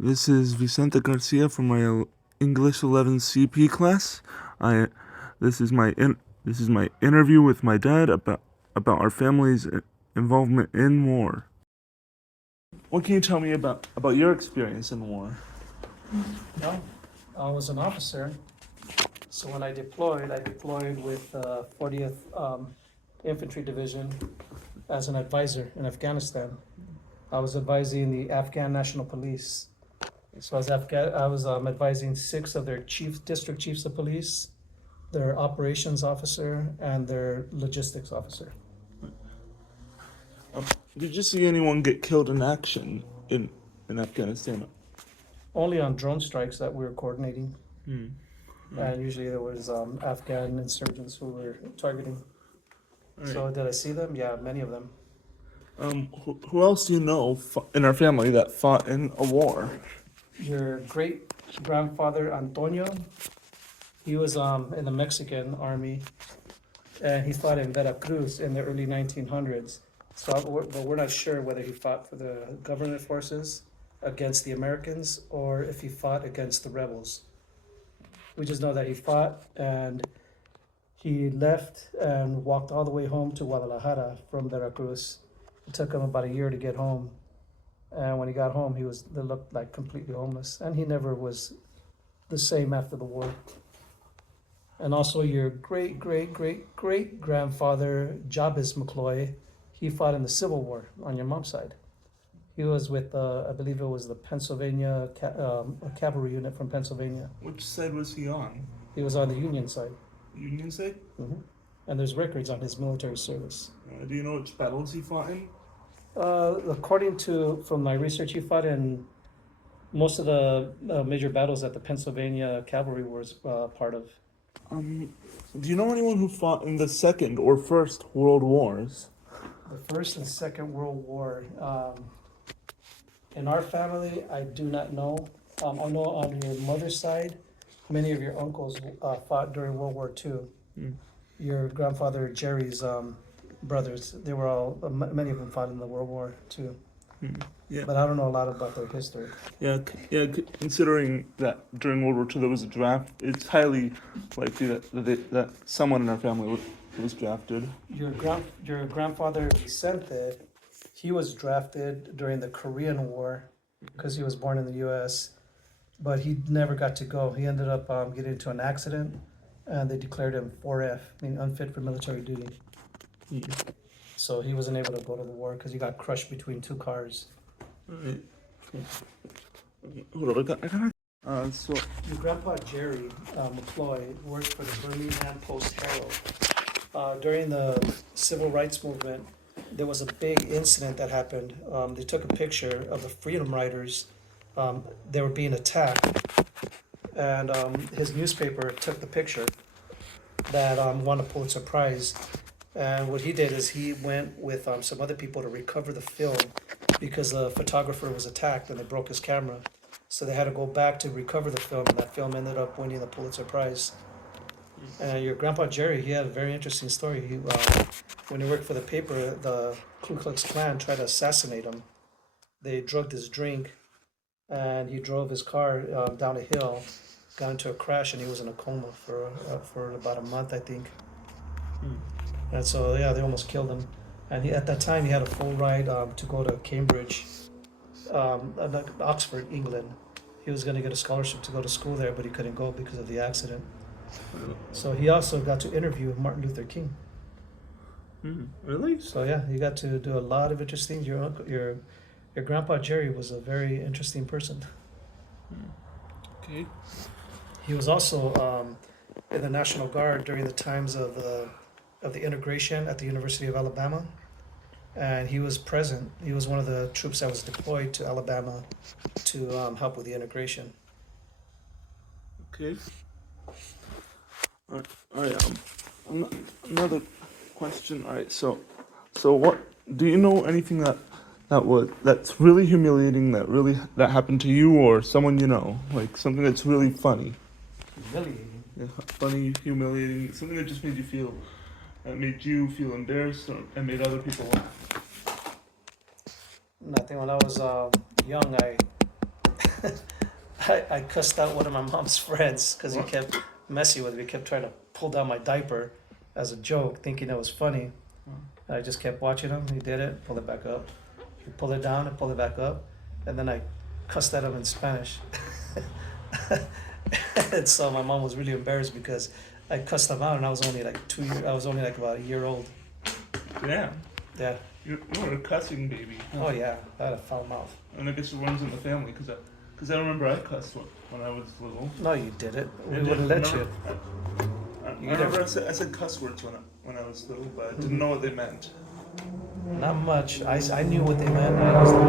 This is Vicente Garcia from my English 11 CP class. I this is my interview with my dad about our family's involvement in war. What can you tell me about your experience in war? No, I was an officer. So when I deployed with 40th Infantry Division as an advisor in Afghanistan. I was advising the Afghan National Police. So I was advising 6 of their district chiefs of police, their operations officer, and their logistics officer. Did you see anyone get killed in action in Afghanistan? Only on drone strikes that we were coordinating. Hmm. And usually there was Afghan insurgents who were targeting. Right. So did I see them? Yeah, many of them. Who else do you know in our family that fought in a war? Your great grandfather Antonio, he was in the Mexican army, and he fought in Veracruz in the early 1900s. But we're not sure whether he fought for the government forces against the Americans or if he fought against the rebels. We just know that he fought, and he left and walked all the way home to Guadalajara from Veracruz. It took him about a year to get home. And when he got home, they looked like completely homeless. And he never was the same after the war. And also your great, great, great, great grandfather, Jabez McCloy, he fought in the Civil War on your mom's side. He was with, I believe it was the Pennsylvania, a cavalry unit from Pennsylvania. Which side was he on? He was on the Union side. Union side? Mm-hmm. And there's records on his military service. Do you know which battles he fought in? According to, from my research, he fought in most of the major battles that the Pennsylvania cavalry was part of. Do you know anyone who fought in the Second or First World Wars? The First and Second World War. In our family, I do not know. I know on your mother's side, many of your uncles fought during World War II. Mm. Your grandfather Jerry's brothers, they were all, many of them fought in the World War II. Mm. Yeah. But I don't know a lot about their history. Yeah. Considering that during World War II there was a draft, it's highly likely that someone in our family was drafted. Your grandfather Vicente, he was drafted during the Korean War because he was born in the U.S., but he never got to go. He ended up getting into an accident, and they declared him 4F, meaning unfit for military duty. Mm. So he wasn't able to go to the war because he got crushed between 2 cars. Right. Hold on, I got. So Your grandpa Jerry McCloy worked for the Birmingham Post-Herald. During the Civil Rights Movement, there was a big incident that happened. They took a picture of the Freedom Riders. They were being attacked, and his newspaper took the picture that won a Pulitzer Prize. And what he did is he went with some other people to recover the film because the photographer was attacked and they broke his camera. So they had to go back to recover the film, and that film ended up winning the Pulitzer Prize. And your grandpa Jerry, he had a very interesting story. When he worked for the paper, the Ku Klux Klan tried to assassinate him. They drugged his drink, and he drove his car down a hill, got into a crash, and he was in a coma for about a month, I think. And so, yeah, they almost killed him. And at that time, he had a full ride to go to Cambridge, Oxford, England. He was going to get a scholarship to go to school there, but he couldn't go because of the accident. So he also got to interview Martin Luther King. Really? So yeah, he got to do a lot of interesting things. Your grandpa Jerry was a very interesting person. Okay. He was also in the National Guard during the times of the integration at the University of Alabama, and he was present. He was one of the troops that was deployed to Alabama to help with the integration. Okay. All right. Another question. All right. So what do you know anything that's really humiliating that happened to you or someone you know, like something that's really funny? Humiliating. Yeah, funny, humiliating, something that just made you feel embarrassed and made other people laugh. Nothing. When I was young, I cussed out one of my mom's friends because he What? kept messing with me. He kept trying to pull down my diaper as a joke, thinking it was funny. And I just kept watching him. He did it, pulled it back up. He pulled it down and pulled it back up. And then I cussed at him in Spanish. And so my mom was really embarrassed because I cussed him out and I was only like I was only like about a year old. Yeah. Yeah. You were a cussing baby. Oh yeah, I had a foul mouth. And I guess it runs in the family because I remember I cussed when I was little. No, you didn't. We I did. wouldn't let Remember- you. I You remember never- I said cuss words when I was little, but I didn't know what they meant. Not much. I knew what they meant. I used them a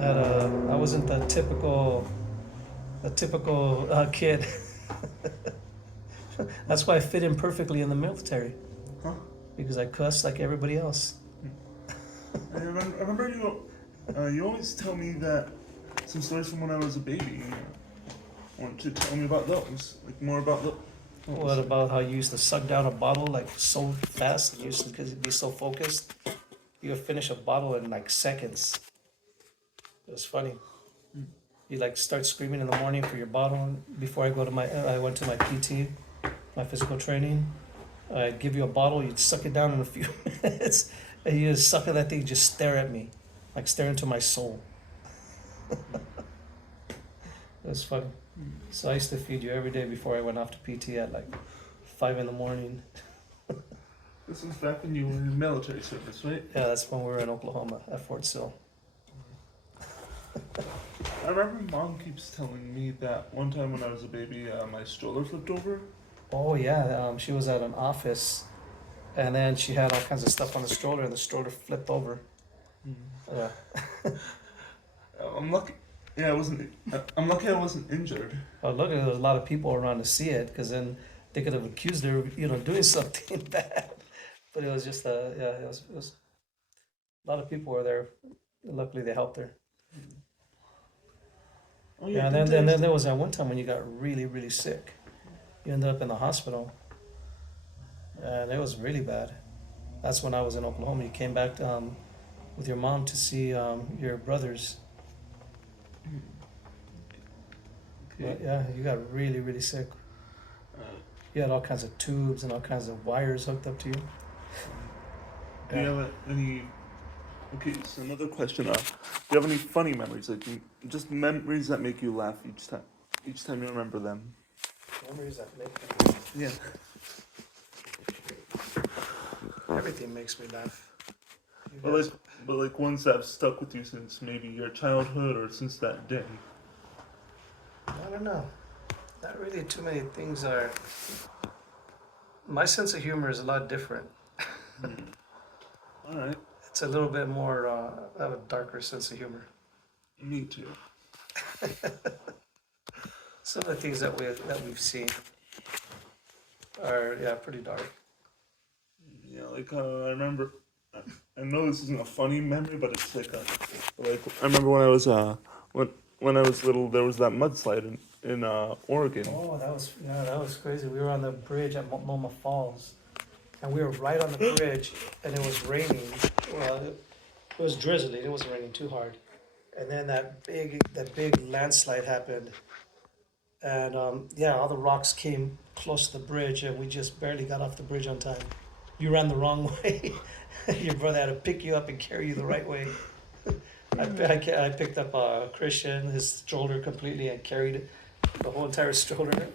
lot. I wasn't the typical kid. That's why I fit in perfectly in the military Huh? because I cussed like everybody else. I remember you always tell me that some stories from when I was a baby. I want you to tell me about those, like more about those. What about how you used to suck down a bottle like so fast? You used to be so focused. You would finish a bottle in like seconds. It was funny. You like start screaming in the morning for your bottle. And before I went to my PT, my physical training. I'd give you a bottle. You'd suck it down in a few minutes, and you just suck at that thing. Just stare at me, like stare into my soul. It was funny. So I used to feed you every day before I went off to PT at like 5 in the morning. This was back when you were in military service, right? Yeah, that's when we were in Oklahoma at Fort Sill. I remember Mom keeps telling me that one time when I was a baby, my stroller flipped over. Oh yeah, she was at an office, and then she had all kinds of stuff on the stroller, and the stroller flipped over. Yeah. I'm lucky. Yeah, I'm lucky I wasn't injured. Oh, look, there was a lot of people around to see it, because then they could have accused her of, doing something bad. But it was just it was a lot of people were there. Luckily, they helped her. Oh Yeah, and then there was that one time when you got really, really sick. You ended up in the hospital, and it was really bad. That's when I was in Oklahoma. You came back with your mom to see your brothers. But yeah, you got really, really sick. You had all kinds of tubes and all kinds of wires hooked up to you. Do you have any? Okay, so another question. Do you have any funny memories, like just memories that make you laugh each time you remember them? Memories that make Yeah. everything makes me laugh. You guys- But like ones that have stuck with you since maybe your childhood or since that day. I don't know. Not really too many things are. My sense of humor is a lot different. All right. It's a little bit more. I have a darker sense of humor. Me too. Some of the things that we've seen are pretty dark. Yeah, like I remember. I know this isn't a funny memory, but it's like I remember when I was when I was little, there was that mudslide in Oregon. Oh, that was crazy. We were on the bridge at Multnomah Falls, and we were right on the bridge, and it was raining. Well, it was drizzling. It wasn't raining too hard, and then that big landslide happened, and all the rocks came close to the bridge, and we just barely got off the bridge on time. You ran the wrong way. Your brother had to pick you up and carry you the right way. I picked up Christian, his stroller completely, and carried the whole entire stroller.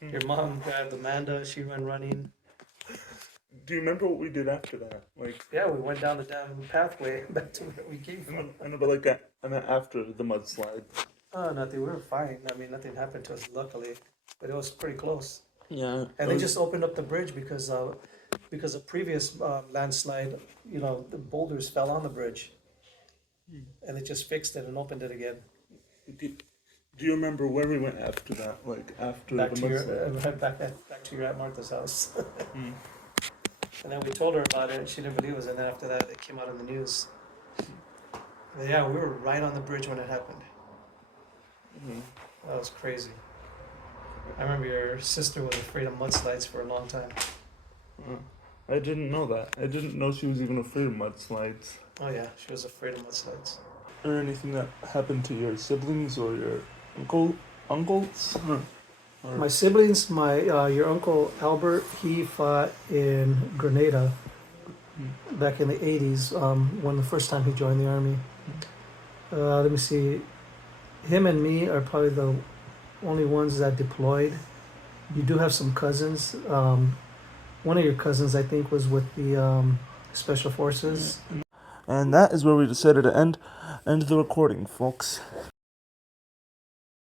Your mom grabbed Amanda. She ran running. Do you remember what we did after that? Like, Yeah, we went down the damn pathway back to where we came from. I know, but like after the mudslide. Oh, nothing. We were fine. I mean, nothing happened to us, luckily. But it was pretty close. Yeah. And they just opened up the bridge because a previous landslide, the boulders fell on the bridge. And they just fixed it and opened it again. Do you remember where we went after that? Like after Back the to mudslide? back to your Aunt Martha's house. And then we told her about it, and she didn't believe us. And then after that, it came out in the news. But yeah, we were right on the bridge when it happened. That was crazy. I remember your sister was afraid of mudslides for a long time. I didn't know that. I didn't know she was even afraid of mudslides. Oh yeah, she was afraid of mudslides. or anything that happened to your siblings or your uncles? Or- My siblings, your uncle Albert, he fought in Grenada back in the 80s, when the first time he joined the army. Let me see. Him and me are probably the only ones that deployed. You do have some cousins. One of your cousins, I think, was with the Special Forces. And that is where we decided to end the recording, folks.